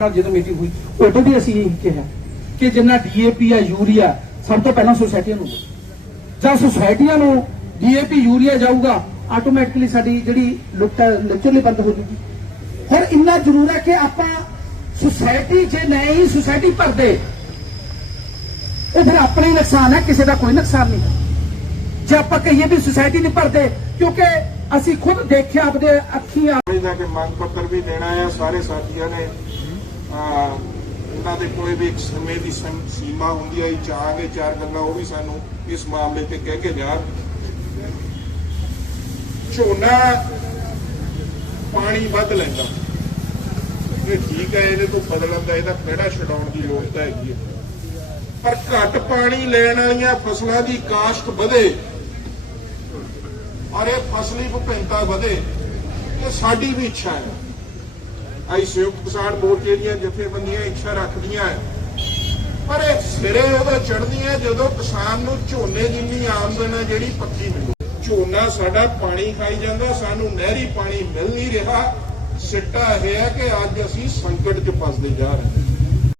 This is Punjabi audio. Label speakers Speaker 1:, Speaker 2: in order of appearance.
Speaker 1: ਨਾਲ ਜਦੋਂ ਮੀਟਿੰਗ ਹੋਈ, ਉਦੋਂ ਵੀ ਅਸੀਂ ਇਹ ਕਿਹਾ ਕਿ ਜਿੰਨਾ ਡੀਏਪੀ ਆ, ਯੂਰੀਆ, ਸਭ ਤੋਂ ਪਹਿਲਾਂ ਸੁਸਾਇਟੀਆਂ ਨੂੰ ਜਾਂ ਸੁਸਾਇਟੀਆਂ ਨੂੰ ਡੀਏਪੀ ਯੂਰੀਆ ਜਾਊਗਾ ਆਟੋਮੈਟਿਕਲੀ ਸਾਡੀ ਜਿਹੜੀ ਲੁੱਟ ਹੈ ਬੰਦ ਹੋ ਜੂਗੀ। ਹੁਣ ਇੰਨਾ ਜ਼ਰੂਰ ਹੈ ਕਿ ਆਪਾਂ ਸੁਸਾਇਟੀ ਜੇ ਨਹੀਂ ਸੁਸਾਇਟੀ ਭਰਦੇ, ਉਹ ਫਿਰ ਆਪਣਾ ਹੀ ਨੁਕਸਾਨ ਹੈ, ਕਿਸੇ ਦਾ ਕੋਈ ਨੁਕਸਾਨ ਨਹੀਂ। ਜੇ ਆਪਾਂ ਕਹੀਏ ਵੀ ਸੁਸਾਇਟੀ ਨਹੀਂ ਭਰਦੇ, ਕਿਉਂਕਿ ਅਸੀਂ ਖੁਦ ਦੇਖਿਆ ਆਪਦੇ ਅੱਖੀਆਂ
Speaker 2: ਕਿ ਮੰਗ ਪੱਤਰ ਵੀ ਦੇਣਾ ਆ, ਸਾਰੇ ਸਾਥੀਆਂ ਨੇ। ਆ ਦੇ ਕੋਈ ਵੀ ਇੱਕ ਸਮੇਂ ਦੀ ਸੀਮਾ ਹੁੰਦੀ ਹੈ ਚਾਹਾਂਗੇ ਚਾਰ ਗੱਲਾਂ ਉਹ ਵੀ ਸਾਨੂੰ ਇਸ ਮਾਮਲੇ ਤੇ ਕਹਿ ਕੇ ਜਾਣ। ਝੋਨਾ ਪਾਣੀ ਵੱਧ ਲੈਂਦਾ। ਇਹ ਠੀਕ ਹੈ, ਇਹਦੇ ਤੋਂ ਬਦਲਣ ਦਾ ਇਹਦਾ ਕਿਹੜਾ ਛਡਾਉਣ ਦੀ ਲੋੜ ਤਾਂ ਹੈਗੀ ਹੈ। ਪਰ ਘੱਟ ਪਾਣੀ ਲੈਣ ਵਾਲੀਆਂ ਫਸਲਾਂ ਦੀ ਕਾਸ਼ਤ ਵਧੇ ਔਰ ਇਹ ਫਸਲੀ ਵਿਭਿੰਨਤਾ ਵਧੇ, ਇਹ ਸਾਡੀ ਵੀ ਇੱਛਾ ਹੈ। ਆਈ ਸੰਯੁਕਤ ਕਿਸਾਨ ਮੋਰਚੇ ਦੀਆਂ ਜਥੇਬੰਦੀਆਂ ਇੱਛਾ ਰੱਖਦੀਆਂ ਹੈ ਪਰ ਇਹ ਸਿਰੇ ਉਹਦਾ ਚੜਦੀਆਂ ਜਦੋਂ ਕਿਸਾਨ ਨੂੰ ਝੋਨੇ ਜਿੰਨੀ ਆਮਦਨ ਹੈ ਜਿਹੜੀ ਪੱਕੀ ਮਿਲੂ ਝੋਨਾ ਸਾਡਾ ਪਾਣੀ ਖਾਈ ਜਾਂਦਾ, ਸਾਨੂੰ ਨਹਿਰੀ ਪਾਣੀ ਮਿਲ ਨਹੀਂ ਰਿਹਾ। ਸਿੱਟਾ ਇਹ ਹੈ ਕਿ ਅੱਜ ਅਸੀਂ ਸੰਕਟ 'ਚ ਫਸਦੇ ਜਾ ਰਹੇ ਹਾਂ